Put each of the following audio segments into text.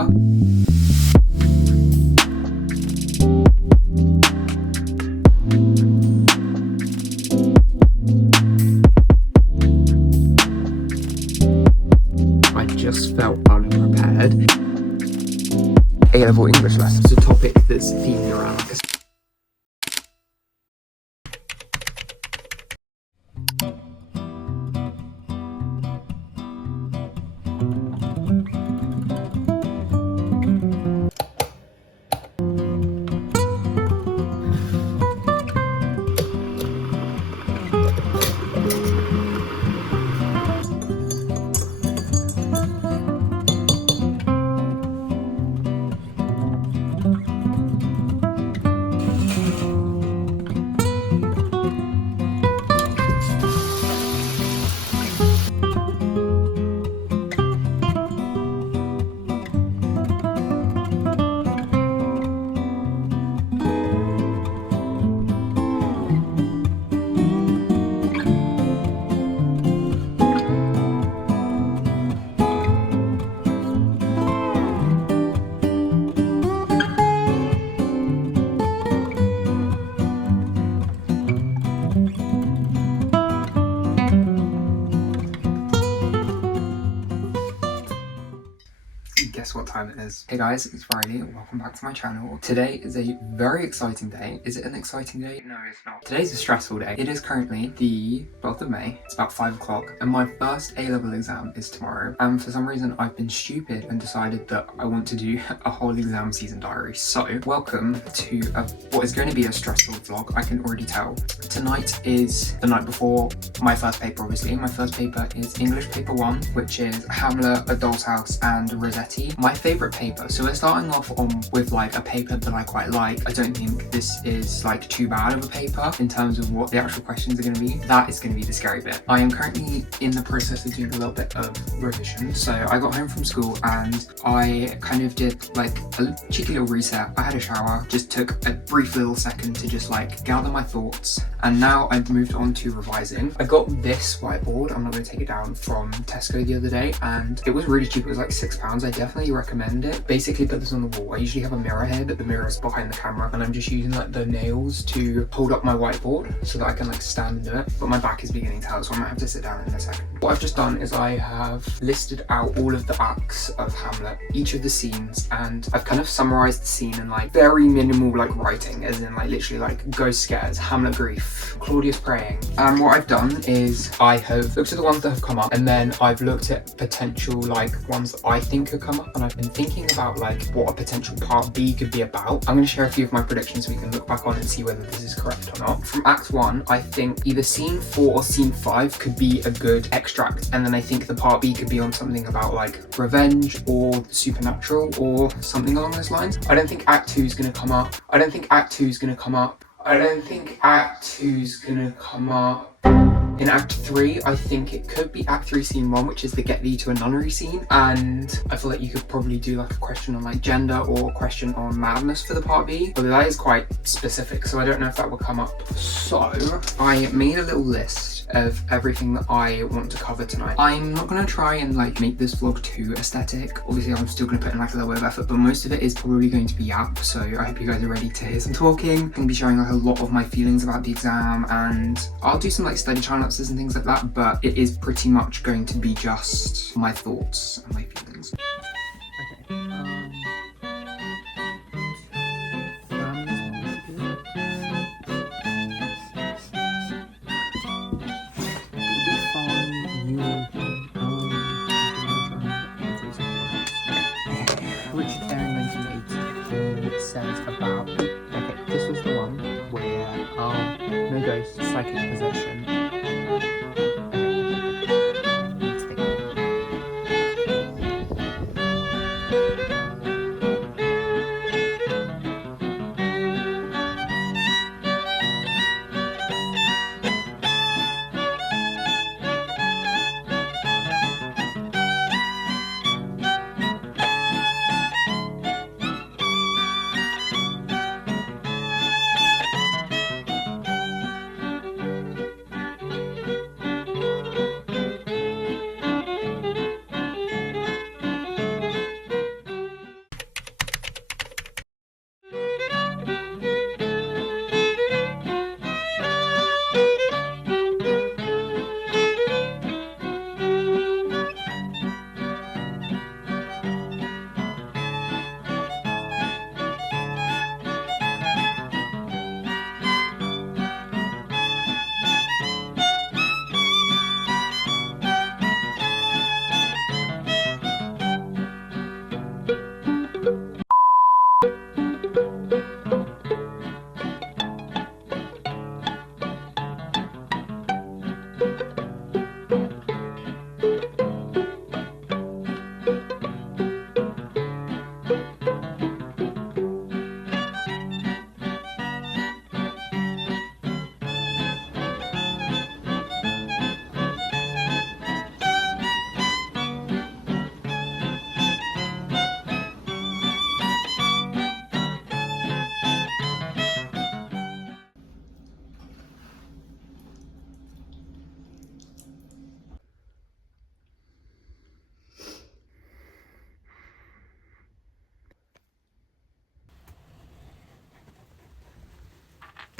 paper. I just felt unprepared. A-level English lessons, a topic that's themed around like a guess what time it is. Hey guys, it's Riley. Welcome back to my channel. Today is a very exciting day. Is it an exciting day? No, it's not. Today's a stressful day. It is currently the 12th of May. It's about 5 o'clock and my first A-level exam is tomorrow. And for some reason I've been stupid and decided that I want to do a whole exam season diary. So welcome to what is going to be a stressful vlog, I can already tell. Tonight is the night before my first paper, obviously. My first paper is English paper 1, which is Hamlet, A Doll's House and Rossetti. My favourite paper. So we're starting off with like a paper that I quite like. I don't think this is like too bad of a paper in terms of what the actual questions are going to be. That is going to be the scary bit. I am currently in the process of doing a little bit of revision. So I got home from school and I kind of did like a cheeky little reset. I had a shower, just took a brief little second to just like gather my thoughts, and now I've moved on to revising. I got this whiteboard, I'm not going to take it down, from Tesco the other day and it was really cheap. It was like £6. I definitely recommend it. Basically put this on the wall. I usually have a mirror here, but the mirror is behind the camera and I'm just using like the nails to hold up my whiteboard so that I can like stand and do it, but my back is beginning to hurt, so I might have to sit down in a second. What I've just done is I have listed out all of the acts of Hamlet, each of the scenes, and I've kind of summarized the scene in like very minimal like writing, as in like literally like ghost scares, Hamlet grief, Claudius praying. And what I've done is I have looked at the ones that have come up and then I've looked at potential like ones that I think could come up, and I've been thinking about like what a potential part B could be about. I'm going to share a few of my predictions so we can look back on and see whether this is correct or not. From Act 1, I think either Scene 4 or Scene 5 could be a good extract, and then I think the part B could be on something about like revenge or supernatural or something along those lines. I don't think Act 2 is going to come up. I don't think Act 2 is going to come up. I don't think Act 2 is going to come up. In Act 3, I think it could be Act 3 Scene 1, which is the get thee to a nunnery scene, and I feel like you could probably do like a question on like gender or a question on madness for the part B, but that is quite specific, so I don't know if that will come up. So I made a little list of everything that I want to cover tonight. I'm not going to try and like make this vlog too aesthetic. Obviously I'm still going to put in like a little bit of effort, but most of it is probably going to be yap, so I hope you guys are ready to hear some talking. I'm going to be showing like a lot of my feelings about the exam, and I'll do some like study time-lapses and things like that, but it is pretty much going to be just my thoughts and my feelings. Okay, says about, okay, this was the one where no ghost, psychic possession.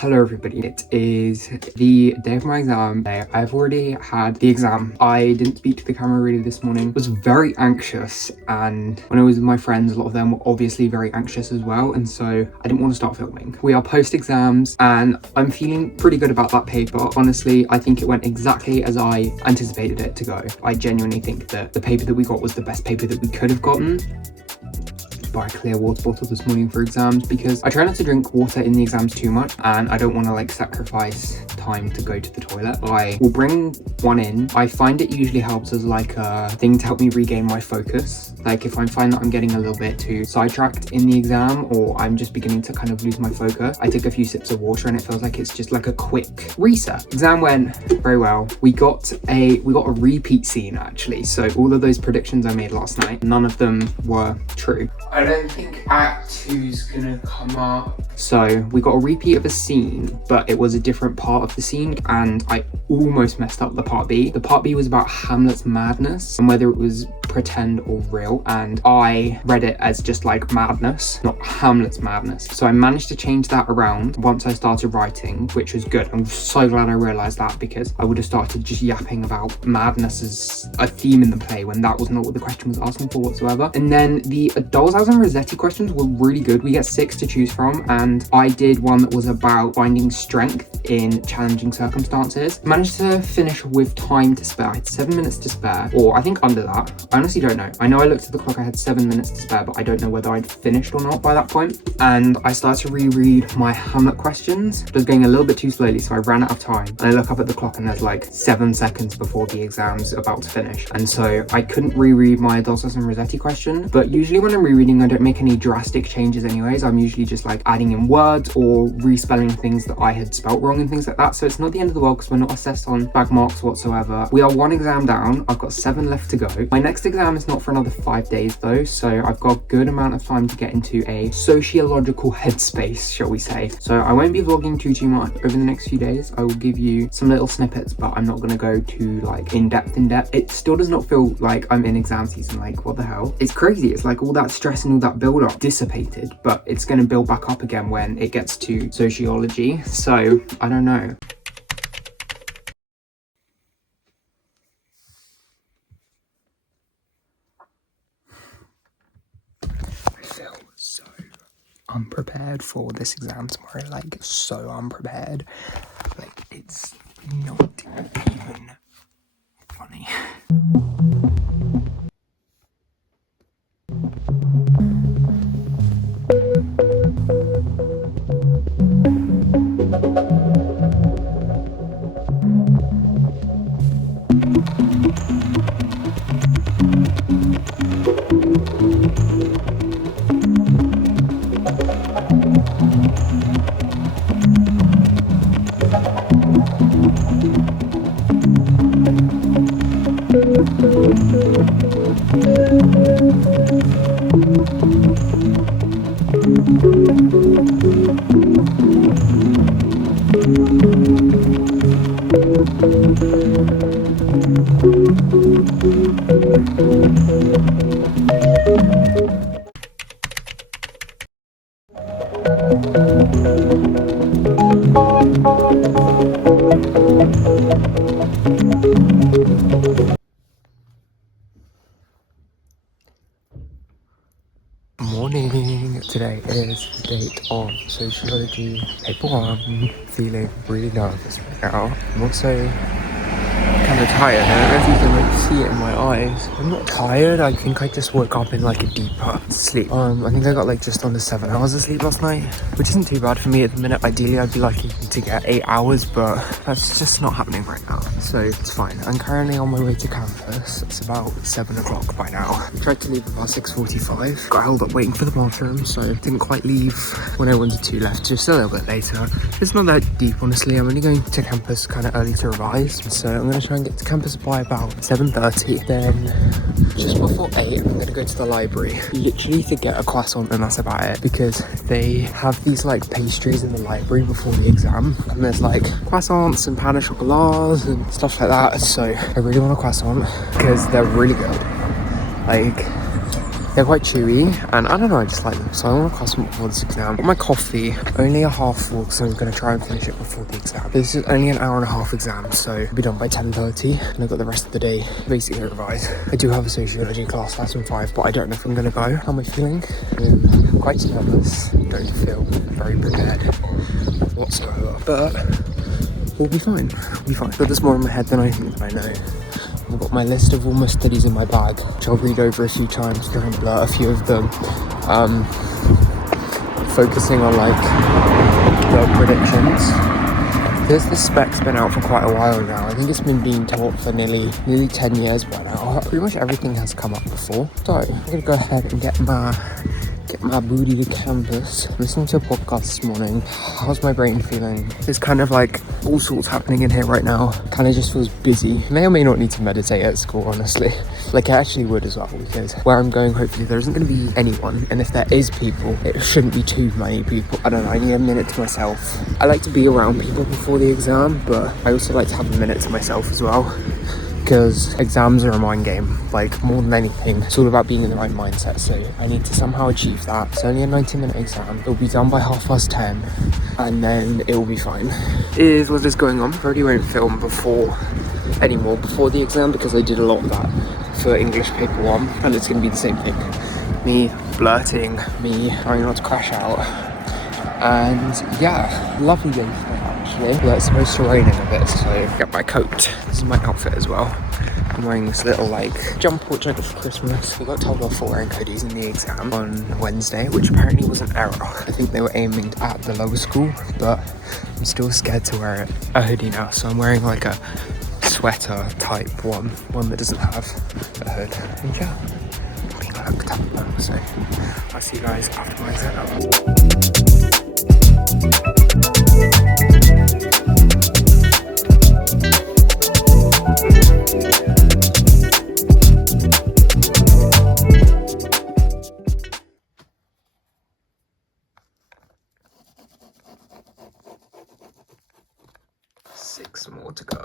Hello everybody, it is the day of my exam day. I've already had the exam. I didn't speak to the camera really this morning. I was very anxious, and when I was with my friends, a lot of them were obviously very anxious as well, and so I didn't want to start filming. We are post exams and I'm feeling pretty good about that paper. Honestly, I think it went exactly as I anticipated it to go. I genuinely think that the paper that we got was the best paper that we could have gotten. Buy a clear water bottle this morning for exams because I try not to drink water in the exams too much, and I don't want to like sacrifice time to go to the toilet. I will bring one in. I find it usually helps as like a thing to help me regain my focus. Like if I find that I'm getting a little bit too sidetracked in the exam, or I'm just beginning to kind of lose my focus, I take a few sips of water and it feels like it's just like a quick reset. Exam went very well. We got a repeat scene actually. So all of those predictions I made last night, none of them were true. I don't think Act 2's gonna come up. So we got a repeat of a scene, but it was a different part of the scene, and I almost messed up the part B. The part B was about Hamlet's madness and whether it was pretend or real, and I read it as just like madness, not Hamlet's madness. So I managed to change that around once I started writing, which was good. I'm so glad I realized that, because I would have started just yapping about madness as a theme in the play when that was not what the question was asking for whatsoever. And then the Adults and Rossetti questions were really good. We get 6 to choose from, and I did one that was about finding strength in challenging circumstances. I managed to finish with time to spare. I had 7 minutes to spare, or I think under that. I honestly don't know. I know I looked at the clock, I had 7 minutes to spare, but I don't know whether I'd finished or not by that point. And I started to reread my Hamlet questions. It was going a little bit too slowly, so I ran out of time. And I look up at the clock and there's like 7 seconds before the exam's about to finish. And so I couldn't reread my Adults and Rossetti question, but usually when I'm rereading, I don't make any drastic changes anyways. I'm usually just like adding in words or respelling things that I had spelt wrong and things like that. So it's not the end of the world because we're not assessed on bag marks whatsoever. We are 1 exam down. I've got 7 left to go. My next exam is not for another 5 days though, so I've got a good amount of time to get into a sociological headspace, shall we say. So I won't be vlogging too much over the next few days. I will give you some little snippets, but I'm not going to go too like in depth. It still does not feel like I'm in exam season. Like, what the hell? It's crazy. It's like all that stress and all that build up dissipated, but it's going to build back up again when it gets to sociology. So I don't know. I feel so unprepared for this exam tomorrow, like so unprepared. Like it's not even funny. Morning. Today is the date of sociology paper 1. Feeling really nervous right now. I'm also kind of tired. I don't know if you can like see it in my eyes. I'm not tired. I think I just woke up in like a deeper sleep. I think I got like just under 7 hours of sleep last night, which isn't too bad for me at the minute. Ideally, I'd be lucky to get 8 hours, but that's just not happening right now. So it's fine. I'm currently on my way to campus. It's about 7 o'clock by now. I tried to leave about 6:45. Got held up waiting for the bathroom, so didn't quite leave when I wanted to. Left just a little bit later. It's not that deep, honestly. I'm only going to campus kind of early to revise, so I'm going to try and get to campus by about 7:30. Then just before 8, I'm going to go to the library, literally to get a croissant, and that's about it, because they have these like pastries in the library before the exam, and there's like croissants and pain au chocolat and stuff like that. So I really want a croissant because they're really good. Like, They're quite chewy, and I don't know, I just like them. So I want to cross them before this exam. Got my coffee, only a half full, because I'm going to try and finish it before the exam. This is only an hour and a half exam, so I'll be done by 10:30, and I've got the rest of the day basically revise. I do have a sociology class, lesson 5, but I don't know if I'm going to go. How am I feeling? I'm quite nervous. Don't feel very prepared whatsoever, but we'll be fine. We'll be fine. But there's more in my head than I think that I know. I've got my list of all my studies in my bag, which I'll read over a few times, try and blur a few of them, focusing on like the predictions. This spec's been out for quite a while now. I think it's been being taught for nearly 10 years by now. Pretty much everything has come up before. So I'm gonna go ahead and get my booty to campus. Listening to a podcast this morning. How's my brain feeling? There's kind of like all sorts happening in here right now. Kind of just feels busy. May or may not need to meditate at school, honestly. Like I actually would as well, because where I'm going, hopefully there isn't going to be anyone. And if there is people, it shouldn't be too many people. I don't know, I need a minute to myself. I like to be around people before the exam, but I also like to have a minute to myself as well. Because exams are a mind game, like more than anything. It's all about being in the right mindset, so I need to somehow achieve that. It's only a 90-minute exam. It'll be done by 10:30, and then it will be fine. Is what is going on. I probably won't film anymore before the exam, because I did a lot of that for English paper 1, and it's going to be the same thing. Me blurting, me trying not to crash out, and yeah, lovely day today. Well, it's supposed to rain in a bit, so get my coat. This is my outfit as well. I'm wearing this little like jumper which I got for Christmas. We got told off for wearing hoodies in the exam on Wednesday, which apparently was an error. I think they were aiming at the lower school, but I'm still scared to wear a hoodie now, so I'm wearing like a sweater type one that doesn't have a hood. And yeah, being looked up, so I'll see you guys after my exam. 6 more to go.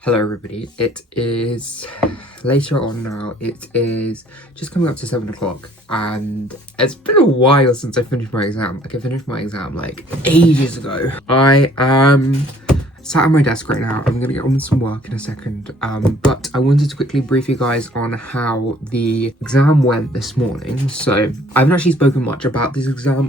Hello everybody, it is later on now. It is just coming up to 7 o'clock, and it's been a while since I finished my exam. Like I finished my exam like ages ago. I am sat at my desk right now. I'm gonna get on with some work in a second, but I wanted to quickly brief you guys on how the exam went this morning. So I haven't actually spoken much about this exam.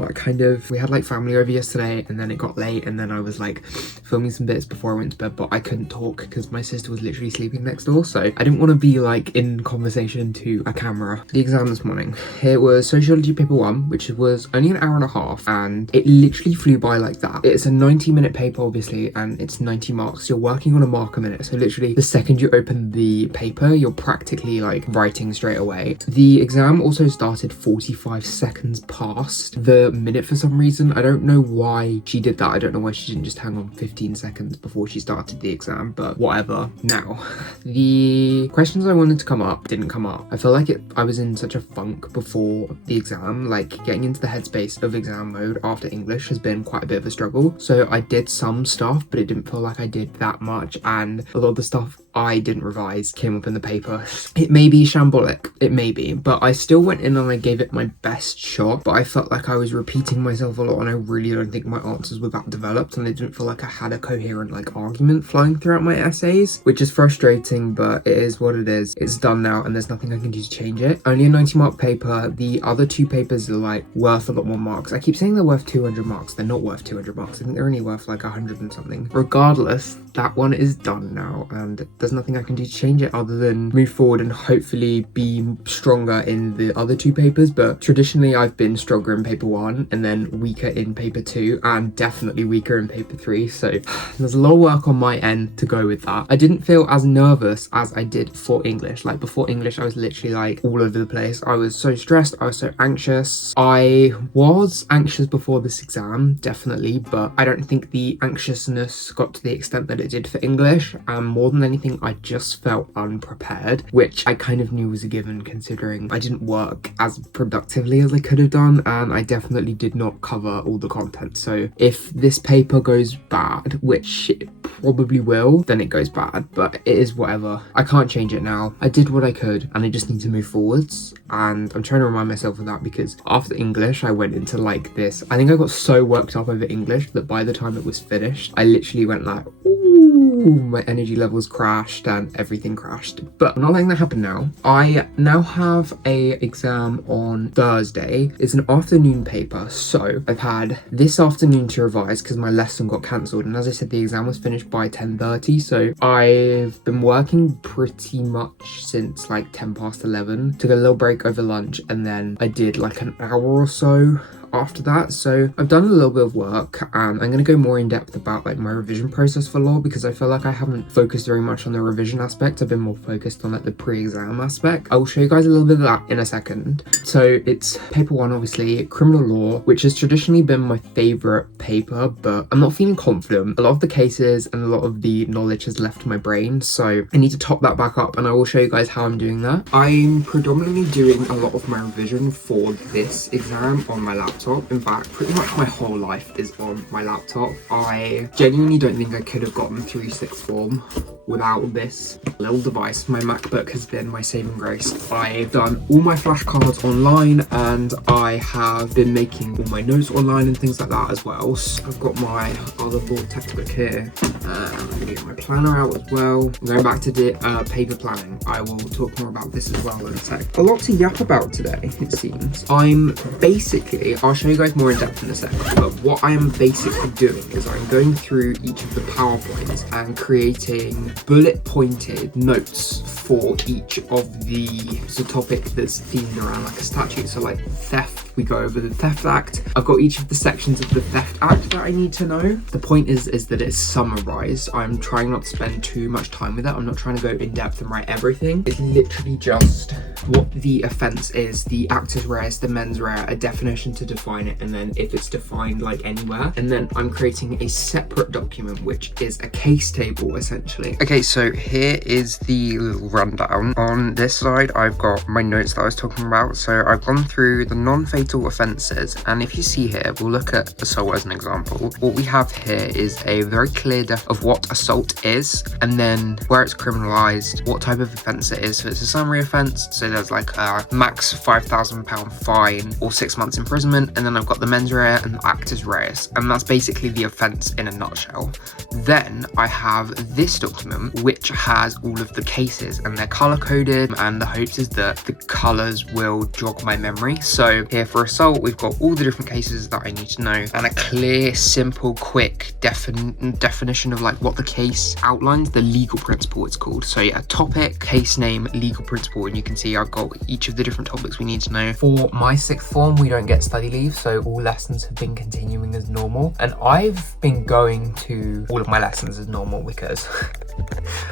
We had like family over yesterday, and then it got late, and then I was like filming some bits before I went to bed, but I couldn't talk because my sister was literally sleeping next door, so I didn't want to be like in conversation to a camera. The exam this morning, it was sociology paper 1, which was only an hour and a half, and it literally flew by like that. It's a 90-minute paper obviously, and it's 90 marks. You're working on a mark a minute, so literally the second you open the paper, you're practically like writing straight away. The exam also started 45 seconds past the minute for some reason. I don't know why she did that. I don't know why she didn't just hang on 15 seconds before she started the exam, but whatever. Now, the questions I wanted to come up didn't come up. I feel like I was in such a funk before the exam. Like getting into the headspace of exam mode after English has been quite a bit of a struggle. So I did some stuff, but it didn't feel like I did that much, and a lot of the stuff I didn't revise came up in the paper. It may be shambolic, it may be, but I still went in and I gave it my best shot, but I felt like I was repeating myself a lot, and I really don't think my answers were that developed, and I didn't feel like I had a coherent like argument flowing throughout my essays, which is frustrating, but it is what it is. It's done now, and there's nothing I can do to change it. Only a 90-mark paper. The other 2 papers are like worth a lot more marks. I keep saying they're worth 200 marks. They're not worth 200 marks. I think they're only worth like 100 and something. Regardless, that one is done now, and there's nothing I can do to change it other than move forward and hopefully be stronger in the other 2 papers. But traditionally I've been stronger in paper 1 and then weaker in paper 2, and definitely weaker in paper 3, so there's a lot of work on my end to go with that. I didn't feel as nervous as I did for English. Like before English I was literally like all over the place. I was so stressed, I was so anxious. I was anxious before this exam, definitely, but I don't think the anxiousness got out to the extent that it did for English, and more than anything I just felt unprepared, which I kind of knew was a given considering I didn't work as productively as I could have done, and I definitely did not cover all the content. So if this paper goes bad, which it probably will, then it goes bad, but it is whatever. I can't change it now. I did what I could and I just need to move forwards, and I'm trying to remind myself of that because after English I went into like this, I think I got so worked up over English that by the time it was finished I literally went like, ooh, my energy levels crashed and everything crashed. But I'm not letting that happen now. I now have a exam on Thursday. It's an afternoon paper, so I've had this afternoon to revise because my lesson got cancelled, and as I said, the exam was finished by 10:30, so I've been working pretty much since like 10 past 11. Took a little break over lunch and then I did like an hour or so after that. So I've done a little bit of work, and I'm going to go more in depth about like my revision process for law because I feel like I haven't focused very much on the revision aspect. I've been more focused on like the pre-exam aspect. I will show you guys a little bit of that in a second. So it's paper one, obviously, criminal law, which has traditionally been my favorite paper, but I'm not feeling confident. A lot of the cases and a lot of the knowledge has left my brain, so I need to top that back up, and I will show you guys how I'm doing that. I'm predominantly doing a lot of my revision for this exam on my laptop. In fact, pretty much my whole life is on my laptop. I genuinely don't think I could have gotten through sixth form without this little device. My MacBook has been my saving grace. I've done all my flashcards online, and I have been making all my notes online and things like that as well. So I've got my other board textbook here. I'm going to get my planner out as well. I'm going back to the paper planning. I will talk more about this as well in a sec. A lot to yap about today, it seems. I'm basically, I'll show you guys more in depth in a second, but what I am basically doing is I'm going through each of the PowerPoints and creating bullet pointed notes for each of the topic that's themed around like a statute. So like theft, we go over the Theft Act. I've got each of the sections of the Theft Act that I need to know. The point is that it's summarized. I'm trying not to spend too much time with it. I'm not trying to go in depth and write everything. It's literally just what the offence is, the actus reus, the mens rea, a definition to define it, and then if it's defined like anywhere. And then I'm creating a separate document which is a case table essentially. Okay, so here is the little rundown. On this side I've got my notes that I was talking about. So I've gone through the non-fatal offences, and if you see here, we'll look at assault as an example. What we have here is a very clear def of what assault is, and then where it's criminalised, what type of offence it is. So it's a summary offence, so there's like a max £5,000 fine or 6 months imprisonment, and then I've got the mens rea and the actus reus, and that's basically the offence in a nutshell. Then I have this document which has all of the cases, and they're colour coded, and the hopes is that the colours will jog my memory. So here for assault we've got all the different cases that I need to know, and a clear, simple, quick definition of like what the case outlines, the legal principle it's called. So yeah, topic, case name, legal principle, and you can see I've got each of the different topics we need to know. For my sixth form we don't get study leave, so all lessons have been continuing as normal, and I've been going to all of my lessons as normal because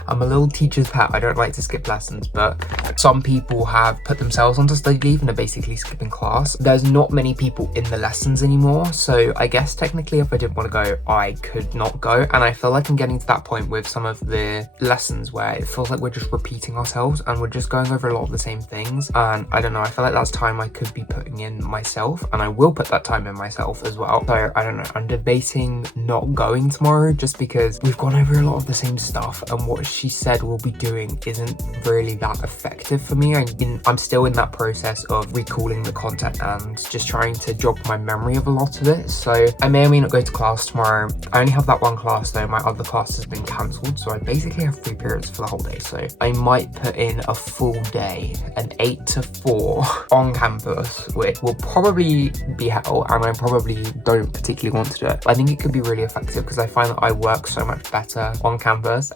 I'm a little teacher's pet. I don't like to skip lessons, but some people have put themselves onto study leave and are basically skipping class. There's not many people in the lessons anymore, so I guess technically if I didn't want to go, I could not go. And I feel like I'm getting to that point with some of the lessons where it feels like we're just repeating ourselves and we're just going over a lot of the same things. And I don't know, I feel like that's time I could be putting in myself, and I will put that time in myself as well. So I don't know, I'm debating not going tomorrow just because we've gone over a lot of the same stuff, and what she said we'll be doing isn't really that effective for me. I'm still in that process of recalling the content and just trying to jog my memory of a lot of it. So I may or may not go to class tomorrow. I only have that one class though. My other class has been cancelled, so I basically have 3 periods for the whole day. So I might put in a full day, an 8 to 4 on campus, which will probably be hell, and I probably don't particularly want to do it. I think it could be really effective because I find that I work so much better on campus.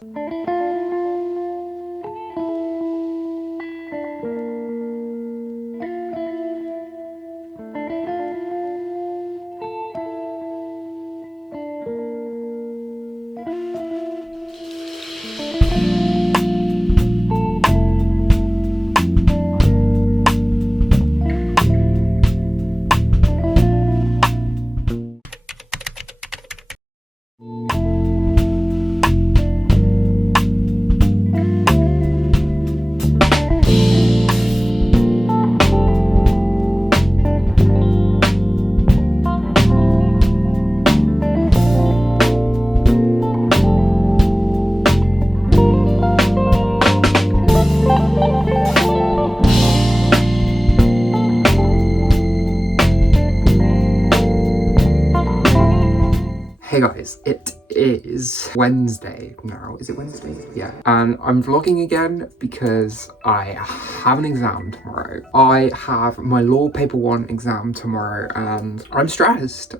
is Wednesday now. Is it Wednesday? Yeah. And I'm vlogging again because I have an exam tomorrow. I have my law paper 1 exam tomorrow and I'm stressed.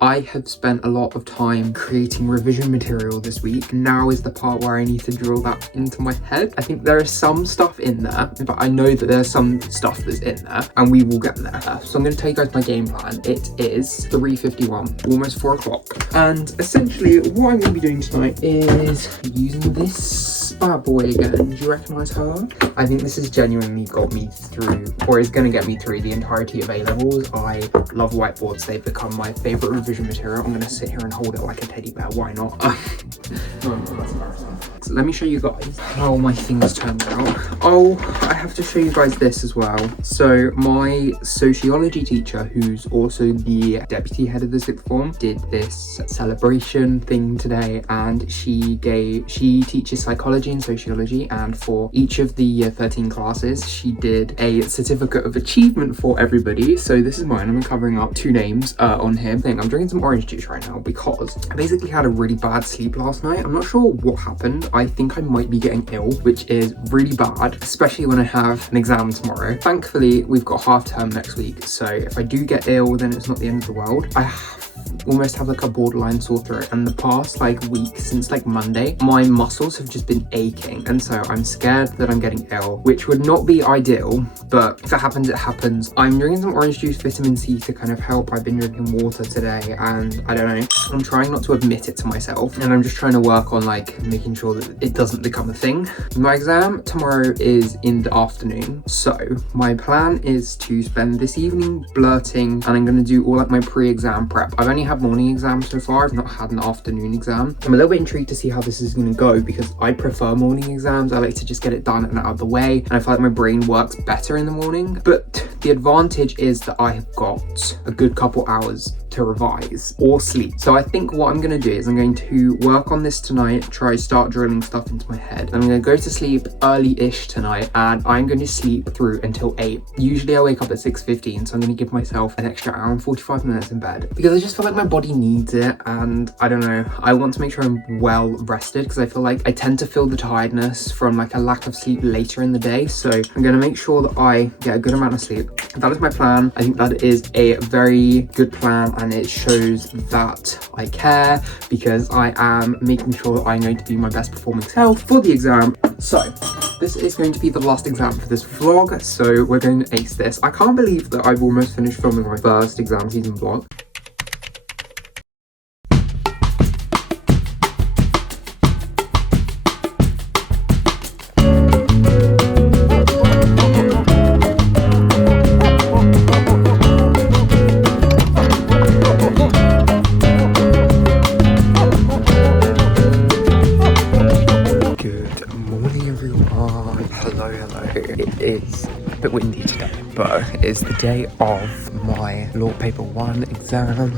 I have spent a lot of time creating revision material this week. Now is the part where I need to drill that into my head. I think there is some stuff in there, but I know that there's some stuff that's in there and we will get there. So I'm going to tell you guys my game plan. It is 3:51, almost 4 o'clock. And essentially what I'm going to be doing tonight is using this bad boy again. Do you recognise her? I think this has genuinely got me through, or is going to get me through the entirety of A-levels. I love whiteboards. They've become my favourite revision material. I'm going to sit here and hold it like a teddy bear. Why not? No, that's embarrassing. So let me show you guys how my things turned out. Oh, I have to show you guys this as well. So my sociology teacher, who's also the deputy head of the 6th form, did this celebration thing today, and she teaches psychology and sociology, and for each of the year 13 classes she did a certificate of achievement for everybody. So this is mine. I'm covering up 2 names on here. I'm drinking some orange juice right now because I basically had a really bad sleep last night. I'm not sure what happened. I think I might be getting ill, which is really bad, especially when I have an exam tomorrow. Thankfully we've got half term next week, so if I do get ill then it's not the end of the world. I almost have like a borderline sore throat, and the past like week, since like Monday, my muscles have just been aching, and so I'm scared that I'm getting ill, which would not be ideal, but if it happens, it happens. I'm drinking some orange juice, vitamin C to kind of help. I've been drinking water today, and I don't know, I'm trying not to admit it to myself, and I'm just trying to work on like making sure that it doesn't become a thing. My exam tomorrow is in the afternoon, so my plan is to spend this evening blurting, and I'm going to do all like my pre-exam prep. I've only had morning exams so far. I've not had an afternoon exam. I'm a little bit intrigued to see how this is going to go because I prefer morning exams. I like to just get it done and out of the way, and I feel like my brain works better in the morning. But the advantage is that I have got a good couple hours to revise or sleep. So I think what I'm going to do is I'm going to work on this tonight, try start drilling stuff into my head. I'm going to go to sleep early-ish tonight, and I'm going to sleep through until 8. Usually I wake up at 6:15, so I'm going to give myself an extra hour and 45 minutes in bed because I just feel like my body needs it, and I don't know, I want to make sure I'm well rested because I feel like I tend to feel the tiredness from like a lack of sleep later in the day. So I'm going to make sure that I get a good amount of sleep. That is my plan. I think that is a very good plan, and it shows that I care because I am making sure that I'm going to be my best performing self for the exam. So this is going to be the last exam for this vlog, so we're going to ace this. I can't believe that I've almost finished filming my first exam season vlog. It is a bit windy today, but it's the day of my law paper 1 exam.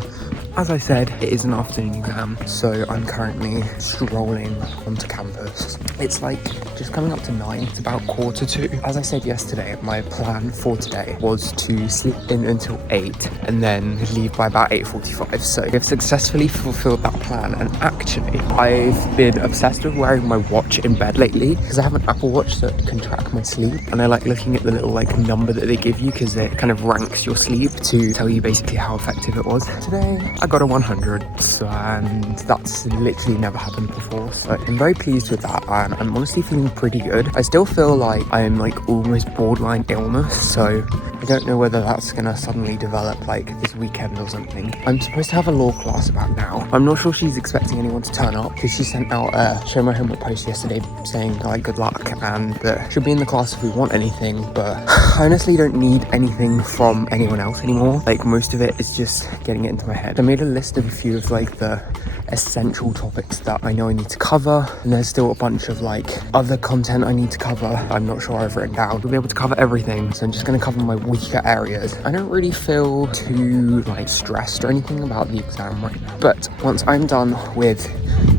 As I said, it is an afternoon exam, so I'm currently strolling onto campus. It's like just coming up to 9, it's about 1:45. As I said yesterday, my plan for today was to sleep in until 8 and then leave by about 8:45. So I've successfully fulfilled that plan, and actually I've been obsessed with wearing my watch in bed lately because I have an Apple Watch that can track my sleep, and I like looking at the little like number that they give you because it kind of ranks your sleep to tell you basically how effective it was. Today I got a 100, and that's literally never happened before, so I'm very pleased with that, and I'm honestly feeling pretty good. I still feel like I'm like almost borderline illness, so I don't know whether that's gonna suddenly develop like this weekend or something. I'm supposed to have a law class about now. I'm not sure she's expecting anyone to turn up because she sent out a show my homework post yesterday saying like good luck and that she'll be in the class if we want anything, but I honestly don't need anything from anyone else anymore. Like most of it is just getting it into my head. I made a list of a few of like the essential topics that I know I need to cover, and there's still a bunch of like other content I need to cover I'm not sure I've written down. We'll be able to cover everything, so I'm just going to cover my weaker areas. I don't really feel too like stressed or anything about the exam right now, but once I'm done with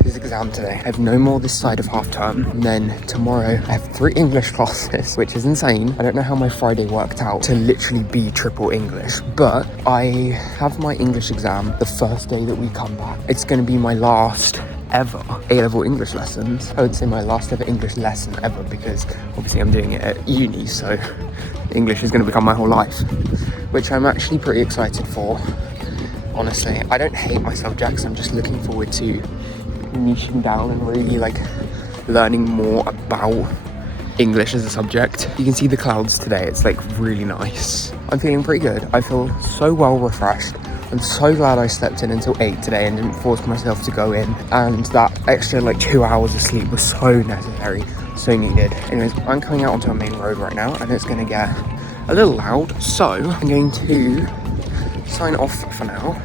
this exam today. I have no more this side of half term, and then tomorrow I have 3 English classes, which is insane. I don't know how my Friday worked out to literally be triple English, but I have my English exam the first day that we come back. It's going to be my last ever A-level English lessons. I would say my last ever English lesson ever, because obviously I'm doing it at uni, so English is going to become my whole life, which I'm actually pretty excited for. Honestly, I don't hate my subjects. I'm just looking forward to niching down and really like learning more about English as a subject. You can see the clouds today. It's like really nice. I'm feeling pretty good. I feel so well refreshed. I'm so glad I slept in until 8 today and didn't force myself to go in. And that extra like 2 hours of sleep was so necessary, so needed. Anyways, I'm coming out onto a main road right now and it's going to get a little loud. So I'm going to sign off for now.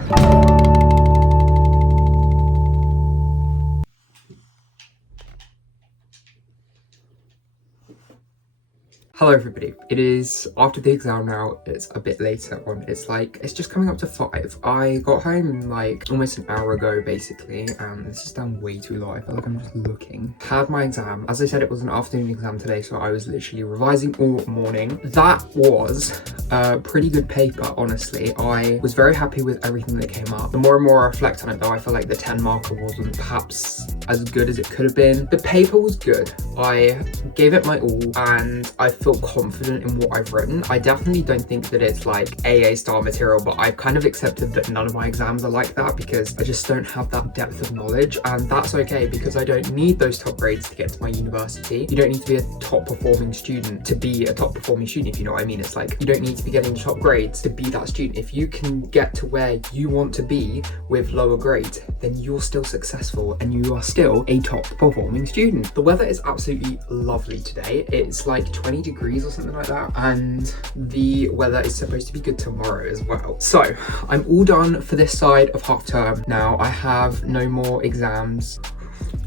Hello everybody, it is after the exam now. It's a bit later on, it's just coming up to 5. I got home like almost an hour ago basically, and this is done way too low. I feel like I'm just looking. Had my exam, as I said, it was an afternoon exam today, so I was literally revising all morning. That was a pretty good paper, honestly. I was very happy with everything that came up. The more and more I reflect on it though, I feel like the 10 marker wasn't perhaps as good as it could have been. The paper was good. I gave it my all and I feel confident in what I've written. I definitely don't think that it's like AA style material, but I've kind of accepted that none of my exams are like that because I just don't have that depth of knowledge, and that's okay because I don't need those top grades to get to my university. You don't need to be a top performing student to be a top performing student, if you know what I mean. It's like you don't need to be getting the top grades to be that student. If you can get to where you want to be with lower grades, then you're still successful and you are still a top performing student. The weather is absolutely lovely today. It's like 20 degrees or something like that, and the weather is supposed to be good tomorrow as well. So I'm all done for this side of half term now. I have no more exams.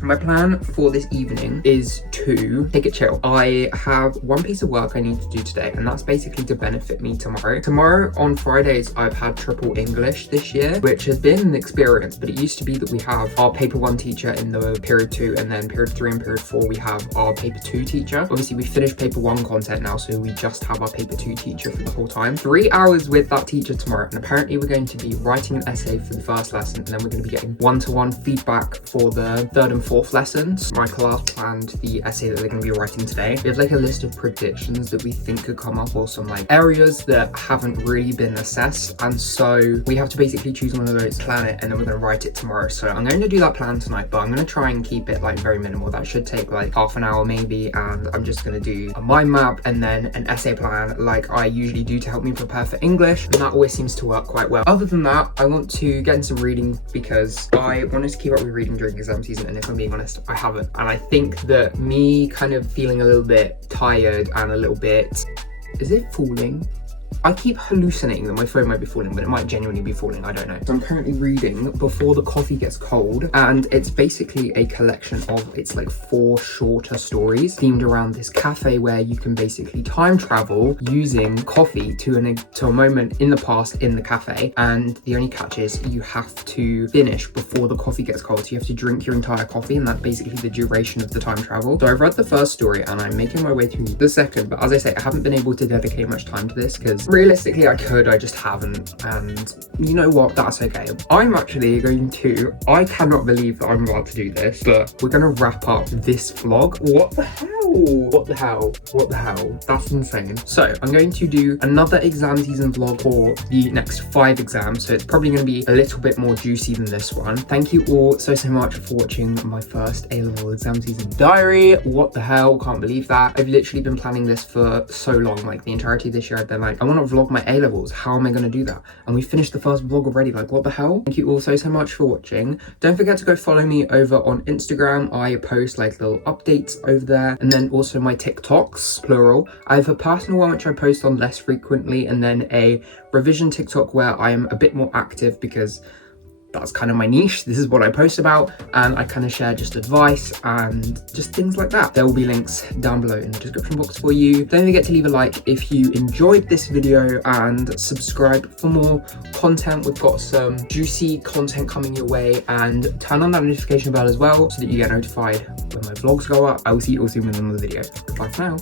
My plan for this evening is to take it chill. I have one piece of work I need to do today, and that's basically to benefit me tomorrow. Tomorrow on Fridays, I've had triple English this year, which has been an experience, but it used to be that we have our paper 1 teacher in the period 2, and then period 3 and period 4, we have our paper 2 teacher. Obviously, we finished paper 1 content now, so we just have our paper 2 teacher for the whole time. 3 hours with that teacher tomorrow, and apparently we're going to be writing an essay for the first lesson, and then we're going to be getting one-to-one feedback for the 3rd and 4th lessons. My class planned the essay that they're going to be writing today. We have like a list of predictions that we think could come up, or some like areas that haven't really been assessed, and so we have to basically choose one of those, plan it, and then we're going to write it tomorrow. So I'm going to do that plan tonight, but I'm going to try and keep it like very minimal. That should take like half an hour maybe, and I'm just going to do a mind map and then an essay plan like I usually do to help me prepare for English, and that always seems to work quite well. Other than that, I want to get into some reading because I wanted to keep up with reading during exam season, and if I'm being honest, I haven't. And I think that me kind of feeling a little bit tired and a little bit, is it falling? I keep hallucinating that my phone might be falling, but it might genuinely be falling, I don't know. So I'm currently reading Before the Coffee Gets Cold, and it's basically a collection of, it's like 4 shorter stories themed around this cafe where you can basically time travel using coffee to a moment in the past in the cafe, and the only catch is you have to finish before the coffee gets cold, so you have to drink your entire coffee, and that's basically the duration of the time travel. So I've read the first story and I'm making my way through the second, but as I say, I haven't been able to dedicate much time to this because realistically I could, I just haven't, and you know what, that's okay. I'm actually going to, I cannot believe that I'm about to do this, but we're gonna wrap up this vlog. What the hell? What the hell? What the hell? That's insane. So I'm going to do another exam season vlog for the next 5 exams, so it's probably going to be a little bit more juicy than this one. Thank you all so much for watching my first A-level exam season diary. What the hell? Can't believe that. I've literally been planning this for so long, like the entirety of this year I've been like, I want to vlog my A-levels. How am I going to do that? And we finished the first vlog already. Like, what the hell? Thank you all so much for watching. Don't forget to go follow me over on Instagram. I post like little updates over there, and then also my TikToks, plural. I have a personal one which I post on less frequently, and then a revision TikTok where I am a bit more active because that's kind of my niche. This is what I post about, and I kind of share just advice and just things like that. There will be links down below in the description box for you. Don't forget to leave a like if you enjoyed this video and subscribe for more content. We've got some juicy content coming your way, and turn on that notification bell as well so that you get notified when my vlogs go up. I will see you all soon with another video. Goodbye for now.